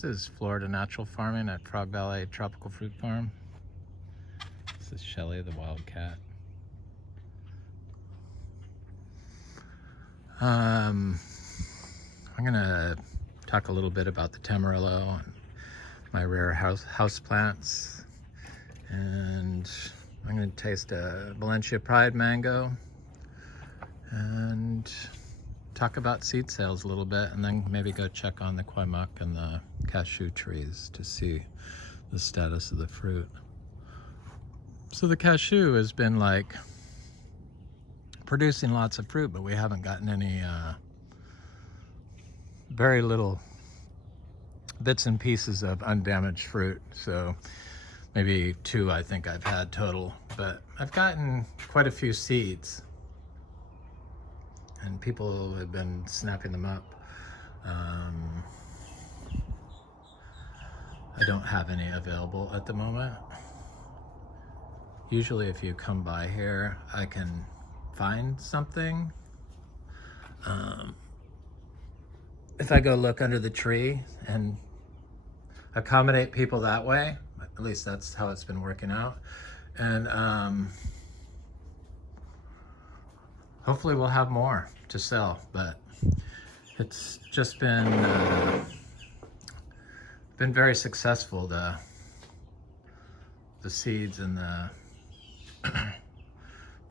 This is Florida Natural Farming at Frog Valley Tropical Fruit Farm. This is Shelly, the wild cat. I'm gonna talk a little bit about the Tamarillo and my rare houseplants, and I'm gonna taste a Valencia Pride mango and talk about seed sales a little bit, and then maybe go check on the Kwai Muk and the cashew trees to see the status of the fruit. So the cashew has been like producing lots of fruit, but we haven't gotten any very little bits and pieces of undamaged fruit. So maybe 2 I think I've had total, but I've gotten quite a few seeds and people have been snapping them up. I don't have any available at the moment. Usually if you come by here, I can find something. If I go look under the tree and accommodate people that way, at least that's how it's been working out. And hopefully we'll have more to sell, but it's just been very successful. The seeds and the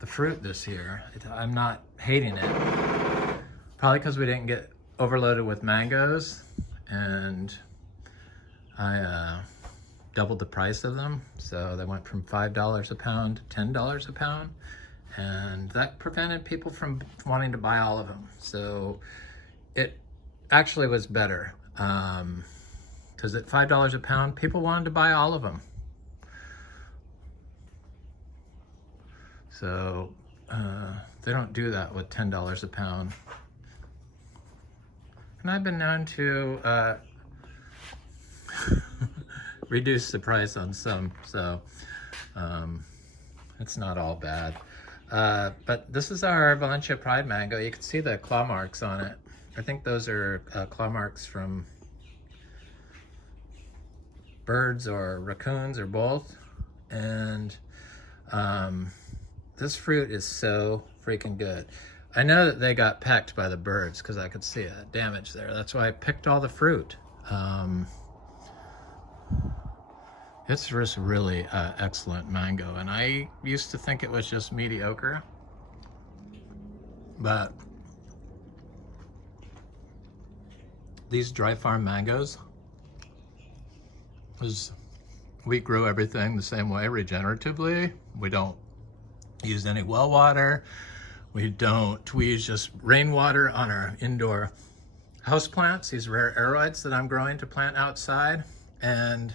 fruit this year. I'm not hating it. Probably because we didn't get overloaded with mangoes, and I doubled the price of them. So they went from $5 a pound to $10 a pound. And that prevented people from wanting to buy all of them. So it actually was better. Because at $5 a pound, people wanted to buy all of them. So they don't do that with $10 a pound. And I've been known to reduce the price on some, so it's not all bad. But this is our Valencia Pride mango. You can see the claw marks on it. I think those are claw marks from birds or raccoons or both. And this fruit is so freaking good. I know that they got pecked by the birds because I could see that damage there. That's why I picked all the fruit. It's just really excellent mango, and I used to think it was just mediocre, but these dry farm mangoes, we grow everything the same way, regeneratively. We don't use any well water. We use just rainwater on our indoor houseplants, these rare aroids that I'm growing to plant outside. And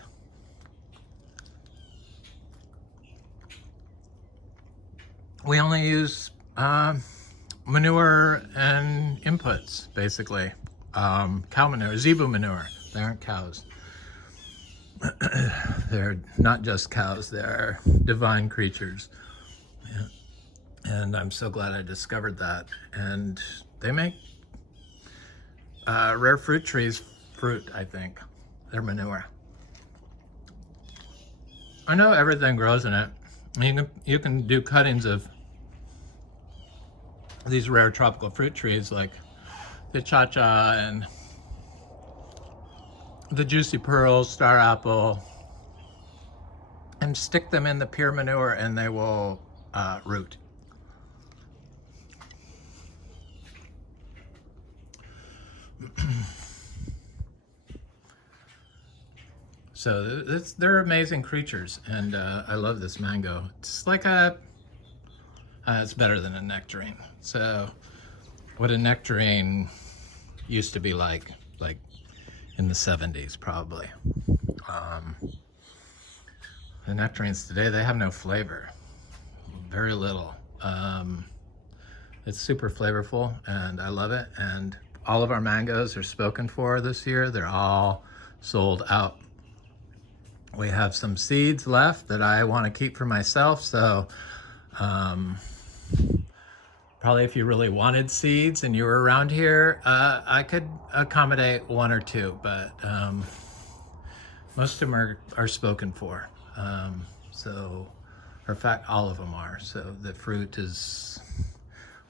we only use manure and inputs, basically. Cow manure, zebu manure. They aren't cows. They're not just cows, they're divine creatures. Yeah. And I'm so glad I discovered that. And they make rare fruit trees fruit, I think. They're manure. I know everything grows in it. You can do cuttings of these rare tropical fruit trees like the cha-cha and the juicy pearls, star apple, and stick them in the pure manure and they will root. So they're amazing creatures, and I love this mango. It's like it's better than a nectarine. So what a nectarine used to be like in the 70s probably. The nectarines today, they have no flavor, very little. It's super flavorful and I love it. And all of our mangoes are spoken for this year. They're all sold out. We have some seeds left that I want to keep for myself. So probably if you really wanted seeds and you were around here, I could accommodate 1 or 2, but Most of them are spoken for. So, or in fact, all of them are. So the fruit is,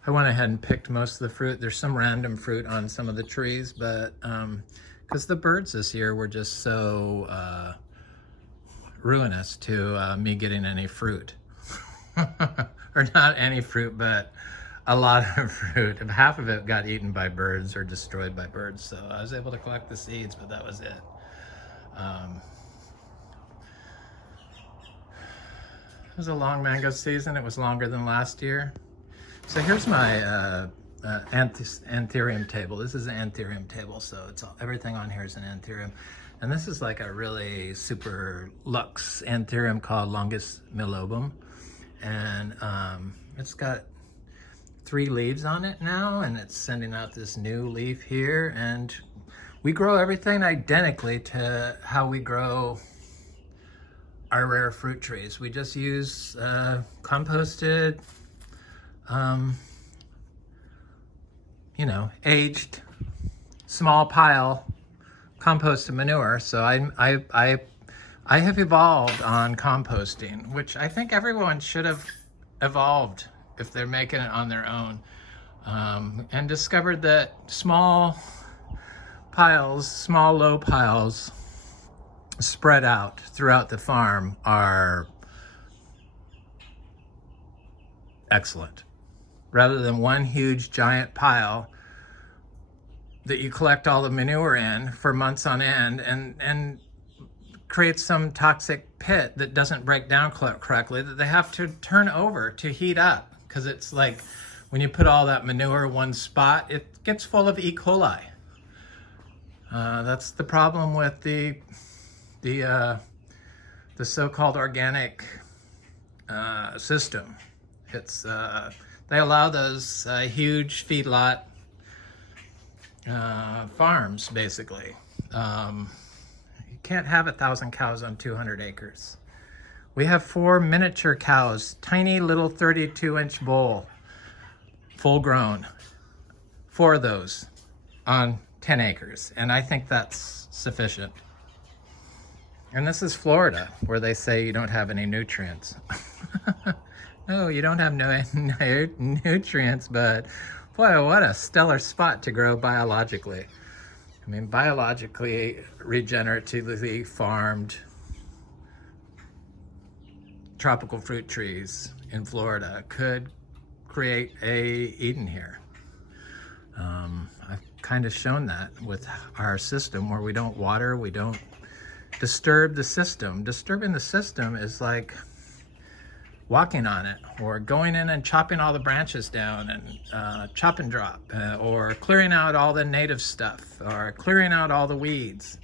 I went ahead and picked most of the fruit. There's some random fruit on some of the trees, but because the birds this year were just so ruinous to me getting any fruit. Or not any fruit, but a lot of fruit. And half of it got eaten by birds or destroyed by birds. So I was able to collect the seeds, but that was it. It was a long mango season. It was longer than last year. So here's my Anthurium table. This is an Anthurium table, so it's everything on here is an Anthurium. And this is like a really super luxe Anthurium called longissmilobum. And it's got 3 leaves on it now, and it's sending out this new leaf here. And we grow everything identically to how we grow our rare fruit trees. We just use composted, you know, aged, small pile composted manure. So I have evolved on composting, which I think everyone should have evolved if they're making it on their own, and discovered that small piles, small low piles spread out throughout the farm are excellent, rather than one huge giant pile that you collect all the manure in for months on end and create some toxic pit that doesn't break down correctly, that they have to turn over to heat up, because it's like when you put all that manure in one spot, it gets full of E. coli. That's the problem with the so-called organic system. It's they allow those huge feedlot farms, basically. You can't have 1,000 cows on 200 acres. We have 4 miniature cows, tiny little 32-inch bull, full grown. 4 of those on 10 acres, and I think that's sufficient. And this is Florida, where they say you don't have any nutrients. No, you don't have no nutrients, but boy, what a stellar spot to grow biologically. I mean, biologically, regeneratively farmed tropical fruit trees in Florida could create a Eden here. I've kind of shown that with our system, where we don't water, we don't disturb the system. Disturbing the system is like walking on it, or going in and chopping all the branches down and chop and drop, or clearing out all the native stuff, or clearing out all the weeds.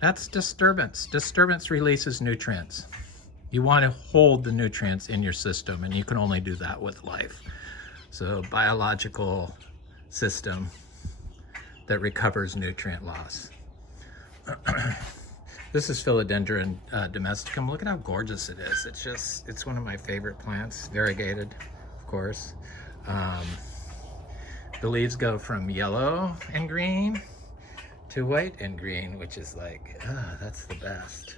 That's disturbance. Disturbance releases nutrients. You want to hold the nutrients in your system, and you can only do that with life. So biological system that recovers nutrient loss. This is Philodendron domesticum. Look at how gorgeous it is. It's one of my favorite plants, variegated, of course. The leaves go from yellow and green to white and green, which is like, that's the best.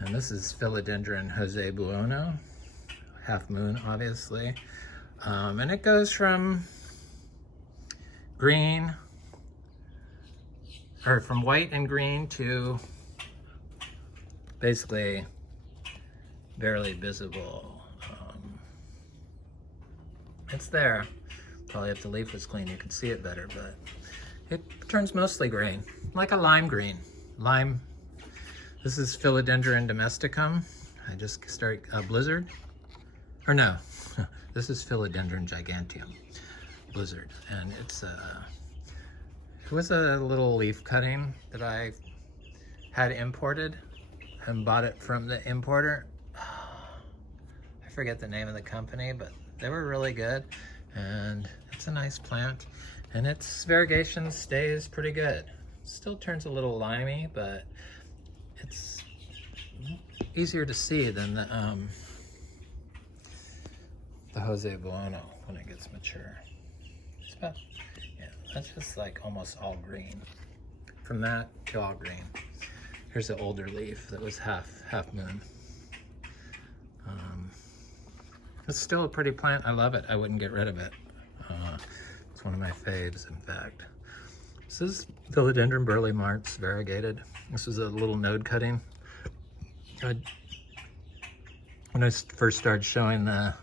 And this is Philodendron Jose Buono, half moon, obviously. And it goes from green, or from white and green to basically barely visible. It's there. Probably if the leaf was clean, you could see it better, but it turns mostly green, like a lime green. Lime. This is Philodendron domesticum. I just started Blizzard. Or no, this is Philodendron Gigantium. Blizzard. And it was a little leaf cutting that I had imported and bought it from the importer. I forget the name of the company, but they were really good. And it's a nice plant. And its variegation stays pretty good. Still turns a little limey, but it's easier to see than the Jose Buono when it gets mature. It's about, yeah, that's just like almost all green. From that to all green. Here's the older leaf that was half moon. It's still a pretty plant. I love it. I wouldn't get rid of it. It's one of my faves, in fact. This is Philodendron Burley Marts variegated. This was a little node cutting. When I first started showing the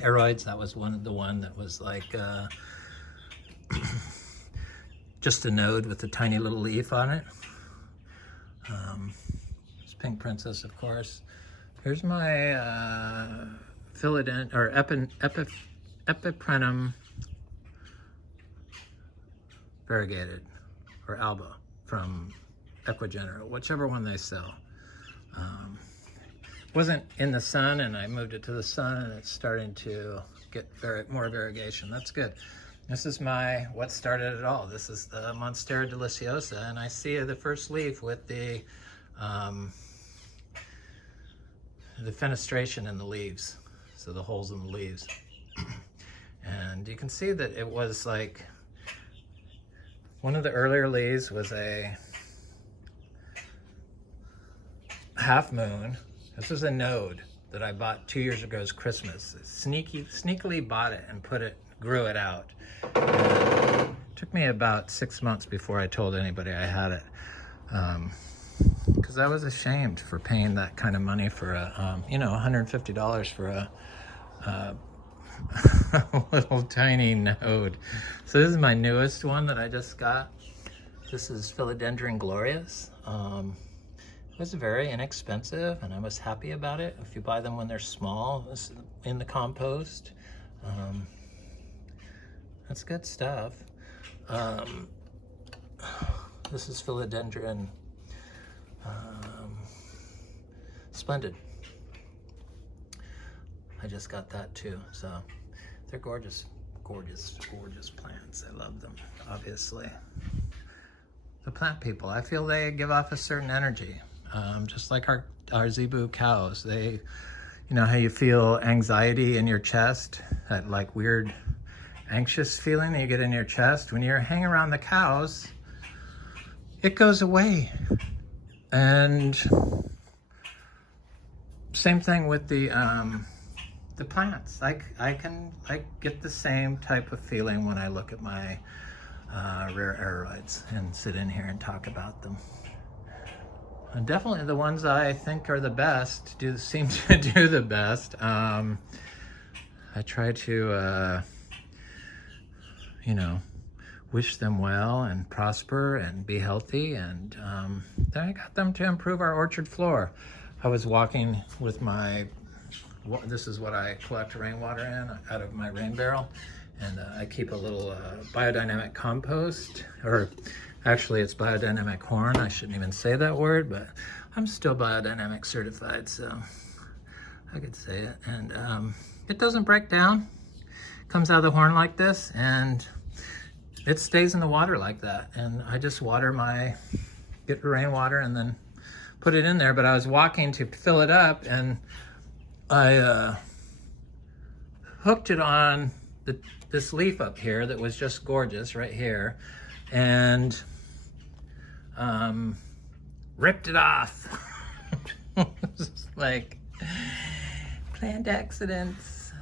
aeroids, that was the one that was like just a node with a tiny little leaf on it. It's Pink Princess, of course. Here's my philodendron or epiprenum variegated or albo from Equigeneral, whichever one they sell. Wasn't in the sun, and I moved it to the sun, and it's starting to get more variegation. That's good. This is what started it all. This is the Monstera Deliciosa, and I see the first leaf with the fenestration in the leaves, so the holes in the leaves. And you can see that it was like, one of the earlier leaves was a half moon. This was a node that I bought 2 years ago as Christmas. Sneakily bought it and grew it out. And it took me about 6 months before I told anybody I had it. Because I was ashamed for paying that kind of money for a, $150 for a little tiny node. So this is my newest one that I just got. This is Philodendron Glorious. It was very inexpensive, and I was happy about it. If you buy them when they're small, in the compost, that's good stuff. This is Philodendron Splendid. I just got that too, so they're gorgeous, gorgeous, gorgeous plants. I love them, obviously. The plant people, I feel they give off a certain energy. Just like our zebu cows, you know how you feel anxiety in your chest, that like weird anxious feeling that you get in your chest when you're hanging around the cows, it goes away. And same thing with the plants. I get the same type of feeling when I look at my rare aeroids and sit in here and talk about them. And definitely the ones I think are the best seem to do the best. I try to, wish them well and prosper and be healthy. And then I got them to improve our orchard floor. I was walking with this is what I collect rainwater in out of my rain barrel. And I keep a little biodynamic compost, or actually it's biodynamic corn. I shouldn't even say that word, but I'm still biodynamic certified, so I could say it. And it doesn't break down. It comes out of the horn like this, and it stays in the water like that. And I just get rainwater and then put it in there. But I was walking to fill it up, and I hooked it on this leaf up here that was just gorgeous right here, and ripped it off. It's like planned accidents.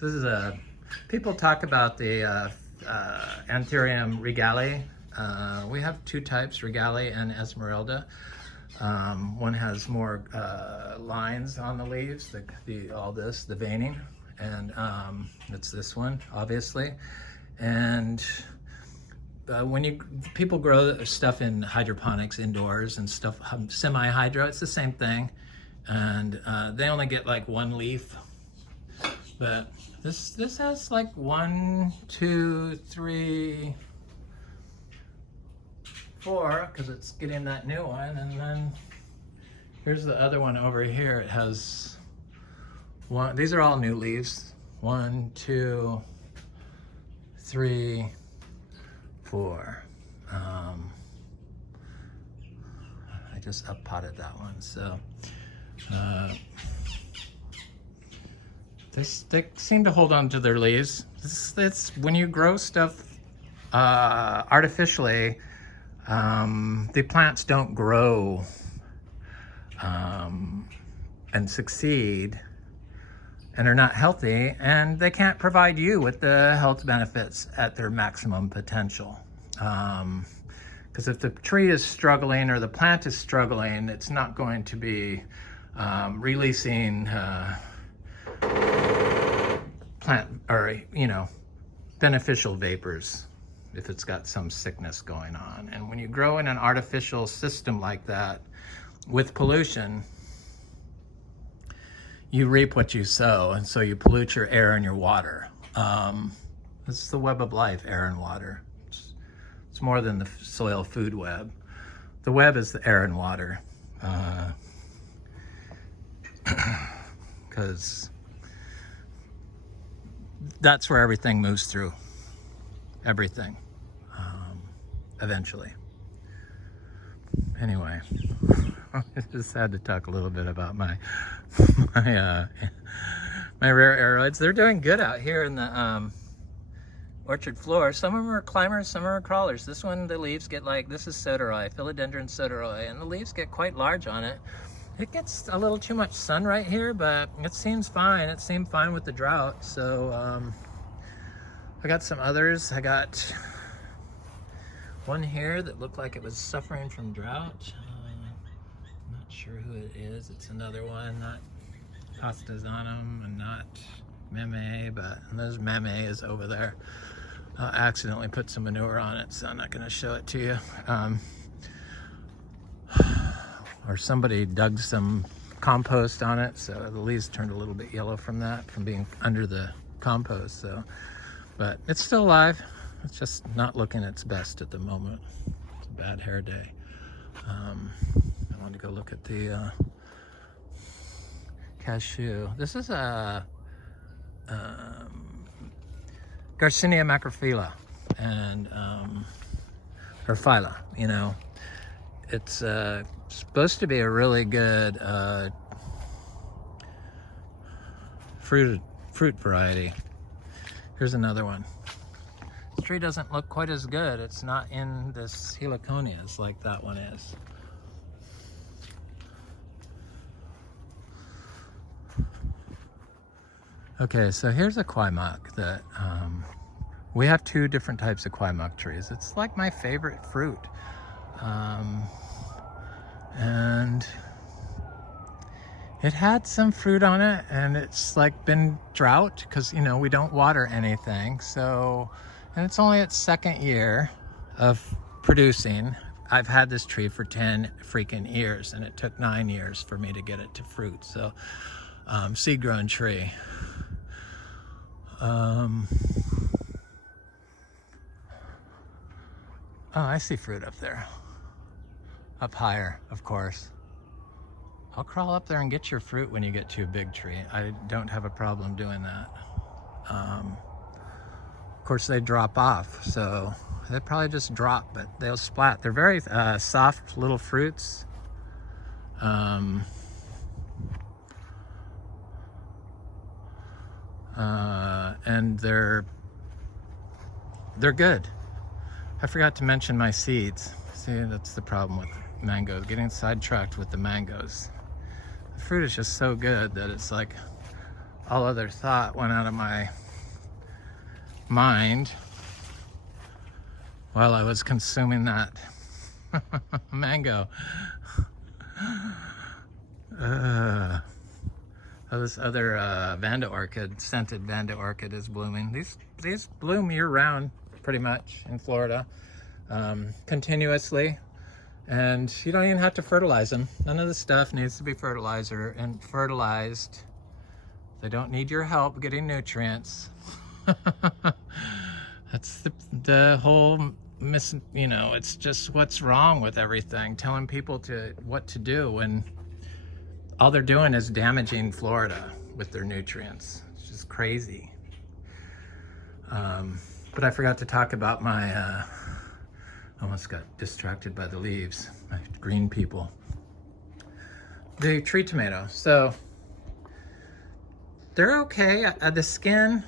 This is people talk about the Anthurium Regali. We have two types, Regali and Esmeralda. One has more lines on the leaves, the veining, and it's this one, obviously. And when people grow stuff in hydroponics indoors and stuff, semi-hydro, it's the same thing. And they only get like one leaf, but this has like 1, 2, 3, 4, because it's getting that new one. And then here's the other one over here. It has one. These are all new leaves. 1, 2, 3, 4. I just up-potted that one, so they seem to hold on to their leaves. It's when you grow stuff artificially, the plants don't grow and succeed and are not healthy, and they can't provide you with the health benefits at their maximum potential. Because if the tree is struggling or the plant is struggling, it's not going to be releasing plant or, beneficial vapors if it's got some sickness going on. And when you grow in an artificial system like that with pollution, you reap what you sow, and so you pollute your air and your water. This is the web of life, air and water. It's more than the soil food web. The web is the air and water. Because that's where everything moves through. Everything. Eventually. Anyway, I just had to talk a little bit about my rare aeroids. They're doing good out here in the orchard floor. Some of them are climbers, some of them are crawlers. This one, the leaves get like, this is soderoi, Philodendron soderoi, and the leaves get quite large on it. It gets a little too much sun right here, but it seems fine. It seemed fine with the drought. So I got some others. I got one here that looked like it was suffering from drought. I'm not sure who it is. It's another one, not Pastazanum and not Meme, but there's Meme is over there. I accidentally put some manure on it, so I'm not going to show it to you. Or somebody dug some compost on it, so the leaves turned a little bit yellow from that, from being under the compost. So, but it's still alive. It's just not looking its best at the moment. It's a bad hair day. I wanted to go look at the cashew. This is a Garcinia macrophylla, and or phylla, It's supposed to be a really good fruit variety. Here's another one. This tree doesn't look quite as good. It's not in this heliconias like that one is. Okay, so here's a Kwai Muk that we have two different types of Kwai Muk trees. It's like my favorite fruit. And it had some fruit on it, and it's like been drought because we don't water anything. So, and it's only its second year of producing. I've had this tree for 10 freaking years, and it took 9 years for me to get it to fruit. So seed grown tree. Oh, I see fruit up there. Up higher, of course. I'll crawl up there and get your fruit when you get to a big tree. I don't have a problem doing that. Of course, they drop off, so they probably just drop, but they'll splat. They're very soft little fruits. And they're good. I forgot to mention my seeds. See, that's the problem with mangoes, getting sidetracked with the mangoes. The fruit is just so good that it's like all other thought went out of my mind while I was consuming that mango. Oh, this other Vanda orchid, scented Vanda orchid is blooming. These bloom year-round pretty much in Florida, continuously, and you don't even have to fertilize them. None of the stuff needs to be fertilized. They don't need your help getting nutrients. That's the whole it's just what's wrong with everything, telling people what to do when all they're doing is damaging Florida with their nutrients. It's just crazy. But I forgot to talk about my, almost got distracted by the leaves, my green people. The tree tomato. So they're okay. The skin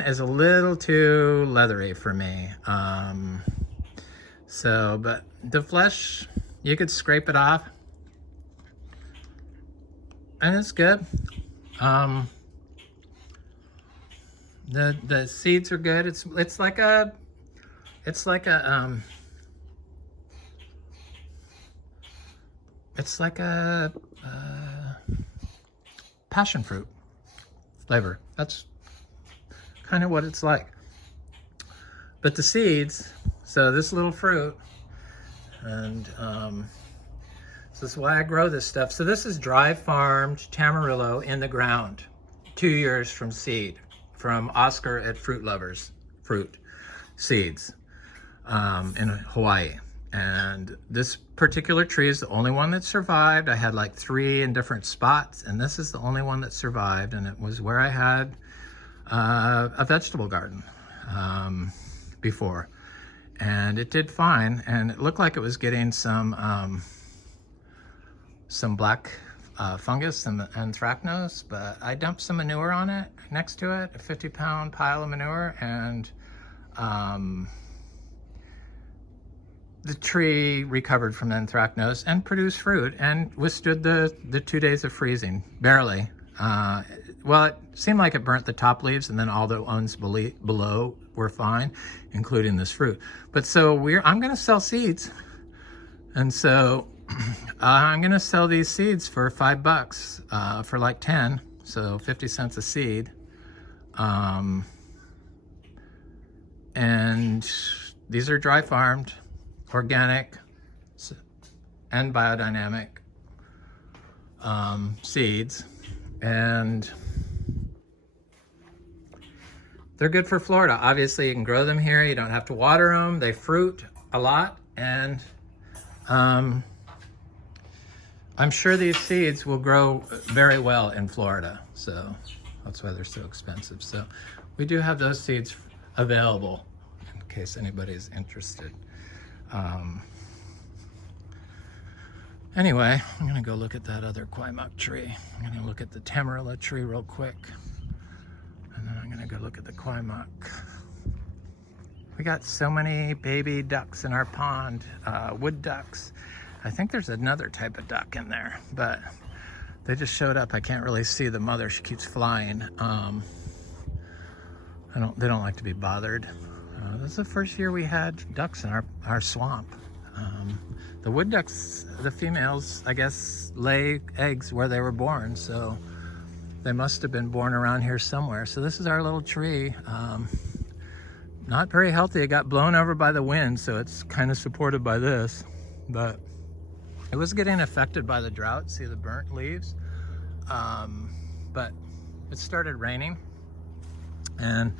is a little too leathery for me. So, but the flesh, you could scrape it off, and it's good. The seeds are good. It's like a passion fruit flavor. That's kind of what it's like. But the seeds, so this little fruit, and so this is why I grow this stuff. So this is dry farmed Tamarillo in the ground, 2 years from seed, from Oscar at Fruit Lovers Fruit Seeds in Hawaii. And this particular tree is the only one that survived. I had like 3 in different spots, and this is the only one that survived, and it was where I had a vegetable garden before. And it did fine, and it looked like it was getting some black fungus and anthracnose, but I dumped some manure on it next to it, a 50-pound pile of manure, and the tree recovered from anthracnose and produced fruit and withstood the 2 days of freezing, barely. Well, it seemed like it burnt the top leaves, and then all the ones below were fine, including this fruit. But so I'm gonna sell seeds. And so I'm gonna sell these seeds for $5, for like 10, so 50 cents a seed. And these are dry farmed, organic, and biodynamic seeds. And they're good for Florida. Obviously, you can grow them here. You don't have to water them. They fruit a lot, and I'm sure these seeds will grow very well in Florida. So that's why they're so expensive. So we do have those seeds available in case anybody's interested. Anyway, I'm gonna go look at that other Kwai Muk tree. I'm gonna look at the Tamarillo tree real quick. And then I'm gonna go look at the Kwai Muk. We got so many baby ducks in our pond, wood ducks. I think there's another type of duck in there, but they just showed up. I can't really see the mother. She keeps flying. They don't like to be bothered. This is the first year we had ducks in our swamp. The wood ducks, the females, I guess, lay eggs where they were born, so they must have been born around here somewhere. So this is our little tree. Not very healthy. It got blown over by the wind, so it's kind of supported by this, but it was getting affected by the drought. See the burnt leaves? But it started raining, and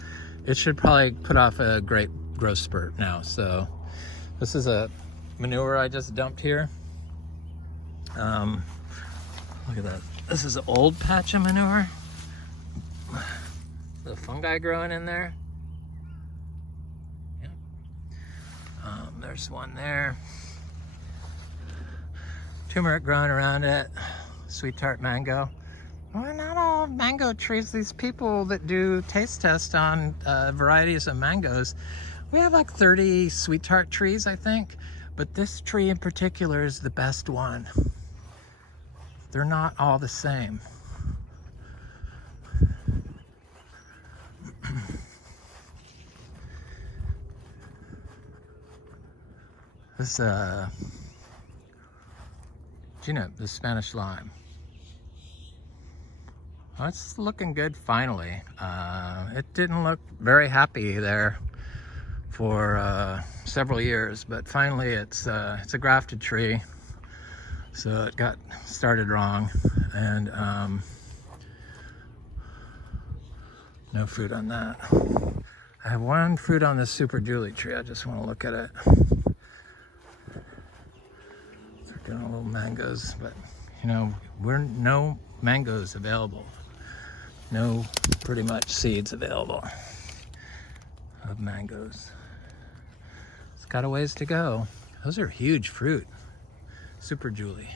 it should probably put off a great growth spurt now. So this is a manure I just dumped here. Look at that. This is an old patch of manure. The fungi growing in there. Yep. There's one there. Turmeric growing around it. Sweet tart mango. Well, not all mango trees. These people that do taste tests on varieties of mangoes, we have like 30 sweet tart trees, I think. But this tree in particular is the best one. They're not all the same. This, the Spanish lime. Well, it's looking good finally. It didn't look very happy there for several years, but finally it's a grafted tree, so it got started wrong, and no fruit on that. I have one fruit on this Super Julie tree. I just want to look at it. They're getting little mangoes, but we're no mangoes available. No, pretty much seeds available of mangoes. It's got a ways to go. Those are huge fruit. Super Julie.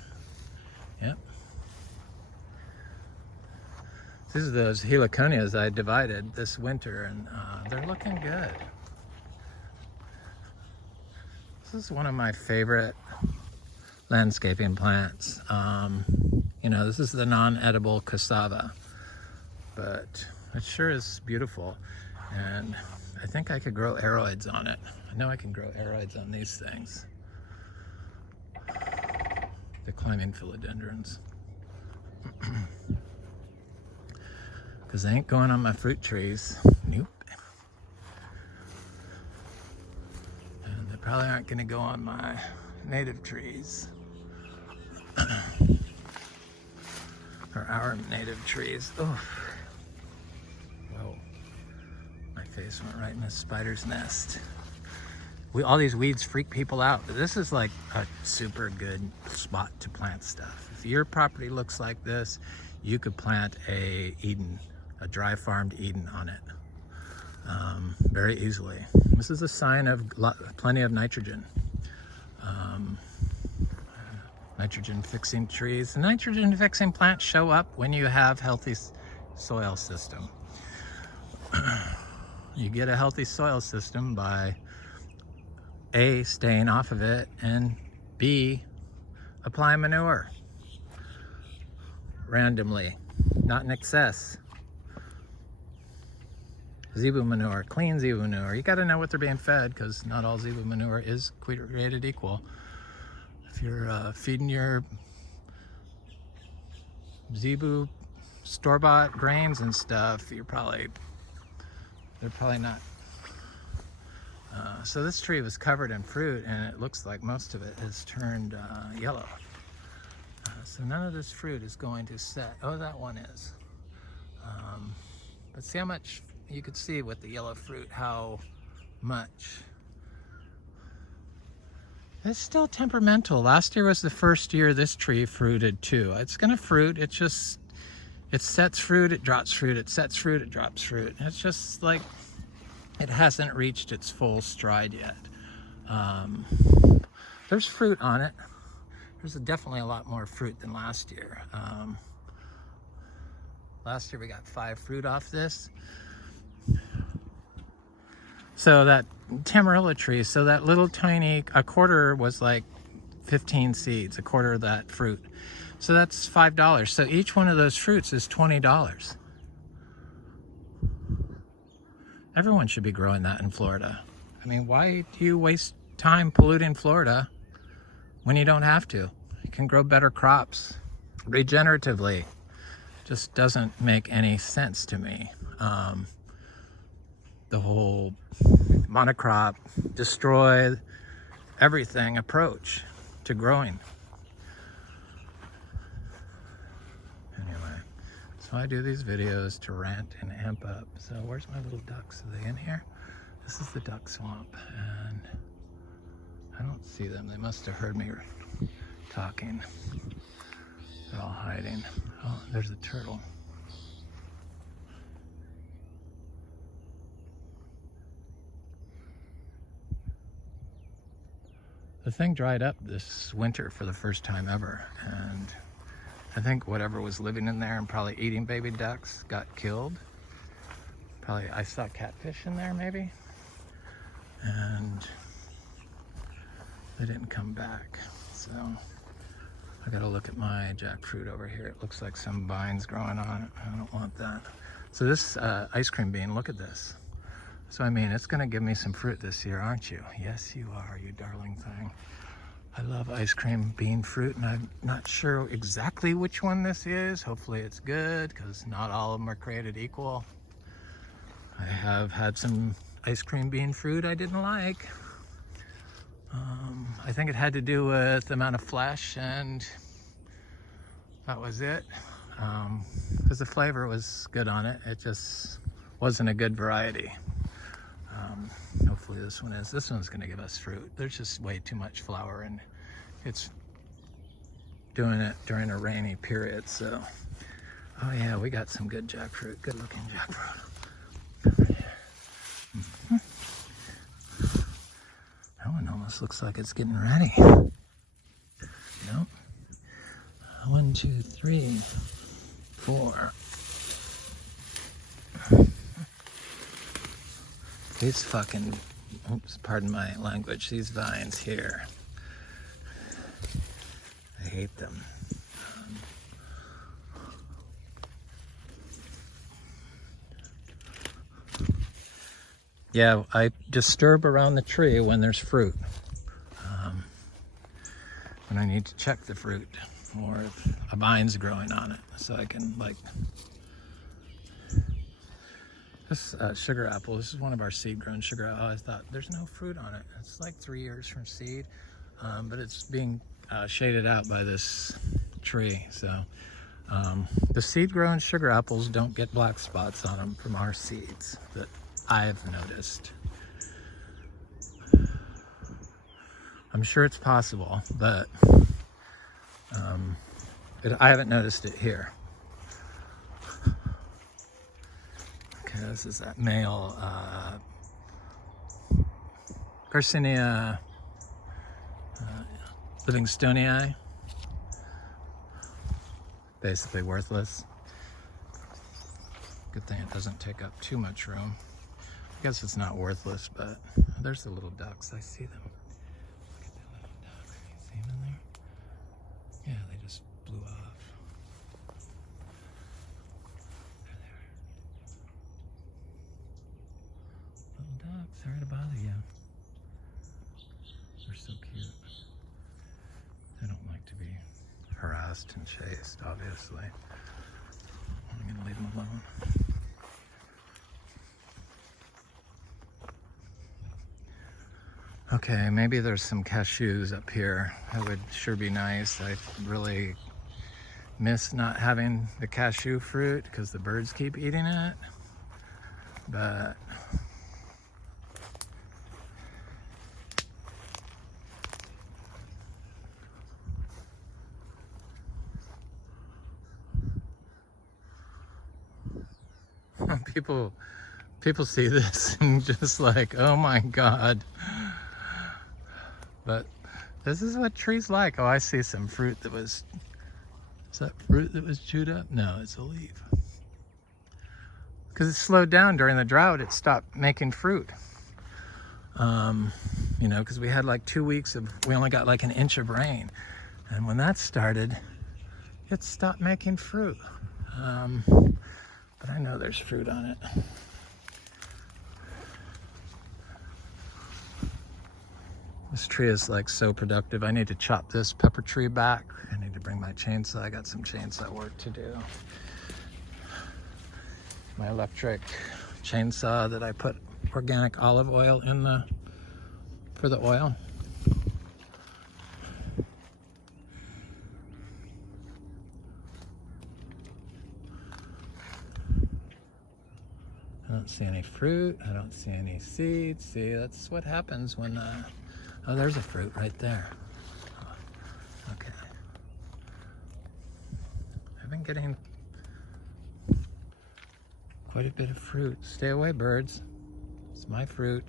Yep. These are those heliconias I divided this winter, and they're looking good. This is one of my favorite landscaping plants. You know, this is the non-edible cassava, but it sure is beautiful. And I think I could grow aroids on it. I know I can grow aroids on these things. The climbing philodendrons. Because they ain't going on my fruit trees. Nope. And they probably aren't going to go on my native trees. Or our native trees. Oh. Whoa. My face went right in a spider's nest. All these weeds freak people out. But this is like a super good spot to plant stuff. If your property looks like this, you could plant a Eden, a dry farmed Eden on it very easily. This is a sign of plenty of nitrogen. Nitrogen fixing trees. The nitrogen fixing plants show up when you have healthy soil system. You get a healthy soil system by A, staying off of it, and B, apply manure randomly, not in excess. Zebu manure, clean zebu manure. You got to know what they're being fed, because not all zebu manure is created equal. If you're feeding your zebu store-bought grains and stuff, they're probably not. So this tree was covered in fruit, and it looks like most of it has turned yellow. So none of this fruit is going to set. Oh, that one is. But see how much you could see with the yellow fruit, how much. It's still temperamental. Last year was the first year this tree fruited too. It's gonna fruit, it sets fruit, it drops fruit, it sets fruit, it drops fruit. It's just like, it hasn't reached its full stride yet. There's fruit on it. There's definitely a lot more fruit than last year. Last year we got 5 fruit off this. So that Tamarillo tree, so that little tiny, a quarter was like 15 seeds, a quarter of that fruit. So that's $5. So each one of those fruits is $20. Everyone should be growing that in Florida. I mean, why do you waste time polluting Florida when you don't have to? You can grow better crops regeneratively. Just doesn't make any sense to me. The whole monocrop, destroy everything approach to growing. Anyway, so I do these videos to rant and amp up. So where's my little ducks? Are they in here? This is the duck swamp, and I don't see them. They must have heard me talking. They're all hiding. Oh, there's a turtle. The thing dried up this winter for the first time ever, and I think whatever was living in there and probably eating baby ducks got killed. Probably, I saw catfish in there maybe, and they didn't come back. So I gotta look at my jackfruit over here. It looks like some vines growing on it. I don't want that. So this ice cream bean, look at this. So I mean, it's gonna give me some fruit this year, aren't you? Yes, you are, you darling thing. I love ice cream bean fruit, and I'm not sure exactly which one this is. Hopefully it's good, because not all of them are created equal. I have had some ice cream bean fruit I didn't like. I think it had to do with the amount of flesh, and that was it. Because the flavor was good on it. It just wasn't a good variety. Hopefully this one is. This one's going to give us fruit. There's just way too much flower, and it's doing it during a rainy period. So, oh yeah, we got some good jackfruit. Good looking jackfruit. That one almost looks like it's getting ready. Nope. 1, 2, 3, 4. These fucking oops, pardon my language, these vines here. I hate them. Yeah, I disturb around the tree when there's fruit. When I need to check the fruit, or if a vine's growing on it, so I can like. This sugar apple, this is one of our seed-grown sugar apples. I thought there's no fruit on it. It's like 3 years from seed, but it's being shaded out by this tree. So the seed-grown sugar apples don't get black spots on them from our seeds that I've noticed. I'm sure it's possible, but I haven't noticed it here. Okay, this is that male Garcinia Livingstonii. Basically worthless. Good thing it doesn't take up too much room. I guess it's not worthless, but there's the little ducks. I see them. Look at the little ducks. You see them in there? Yeah, they just blew off. There they are. Little ducks, sorry to bother you. They're so cute. They don't like to be harassed and chased, obviously. I'm gonna leave them alone. Okay, maybe there's some cashews up here. That would sure be nice. I really miss not having the cashew fruit because the birds keep eating it. But people see this and just like, oh my God. But this is what trees like. Oh, I see some fruit that was, is that fruit that was chewed up? No, it's a leaf. Because it slowed down during the drought, it stopped making fruit. You know, because we had like 2 weeks of, we only got like an inch of rain. And when that started, it stopped making fruit. But I know there's fruit on it. This tree is like so productive. I need to chop this pepper tree back. I need to bring my chainsaw. I got some chainsaw work to do. My electric chainsaw that I put organic olive oil in for the oil. I don't see any fruit. I don't see any seeds. See, that's what happens when oh, there's a fruit right there. Okay. I've been getting quite a bit of fruit. Stay away, birds. It's my fruit.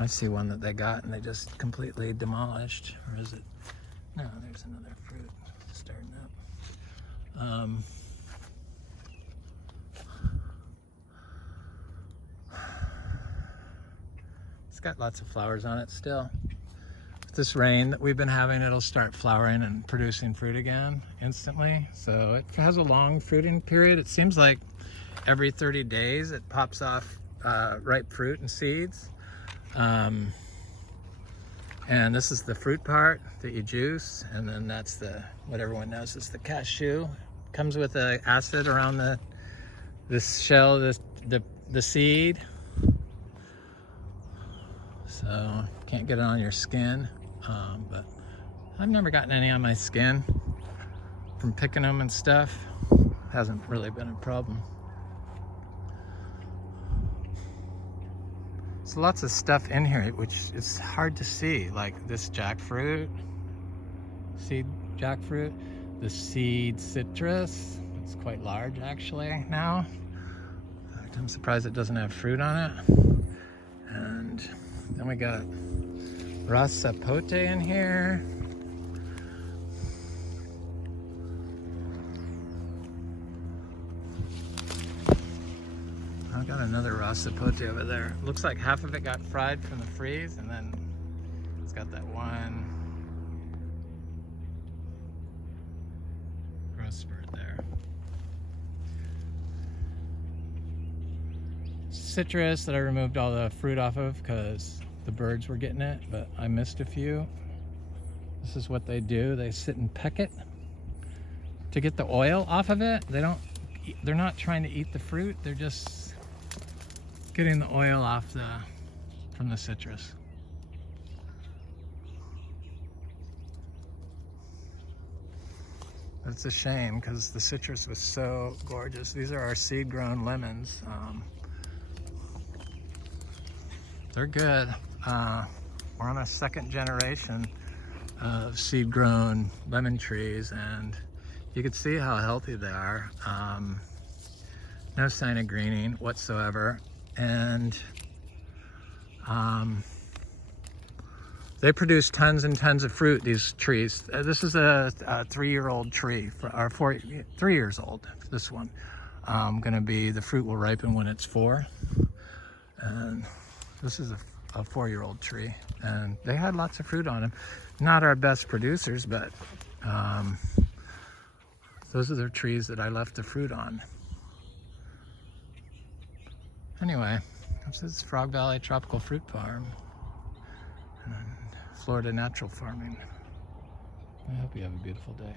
I see one that they got and they just completely demolished. Or is it? No, there's another fruit starting up. It's got lots of flowers on it still. This rain that we've been having, it'll start flowering and producing fruit again instantly. So it has a long fruiting period. It seems like every 30 days it pops off ripe fruit and seeds. And this is the fruit part that you juice, and then that's what everyone knows is the cashew. Comes with an acid around this shell, the seed. So can't get it on your skin. But I've never gotten any on my skin from picking them and stuff. Hasn't really been a problem. So lots of stuff in here which is hard to see, like this jackfruit, seed jackfruit, the seed citrus. It's quite large actually now. In fact, I'm surprised it doesn't have fruit on it. And then we got Rasapote in here. I got another raw sapote over there. Looks like half of it got fried from the freeze, and then it's got that one growth spurt there. Citrus that I removed all the fruit off of because the birds were getting it, but I missed a few. This is what they do. They sit and peck it to get the oil off of it. They're not trying to eat the fruit. They're just getting the oil off from the citrus. It's a shame because the citrus was so gorgeous. These are our seed-grown lemons. They're good. We're on a second generation of seed-grown lemon trees, and you can see how healthy they are. No sign of greening whatsoever, and they produce tons and tons of fruit, these trees. This is a 3-year-old tree, or 3 years old, this one. The fruit will ripen when it's 4. And this is a 4-year-old tree, and they had lots of fruit on them. Not our best producers, but those are the trees that I left the fruit on. Anyway, this is Frog Valley Tropical Fruit Farm and Florida Natural Farming. I hope you have a beautiful day.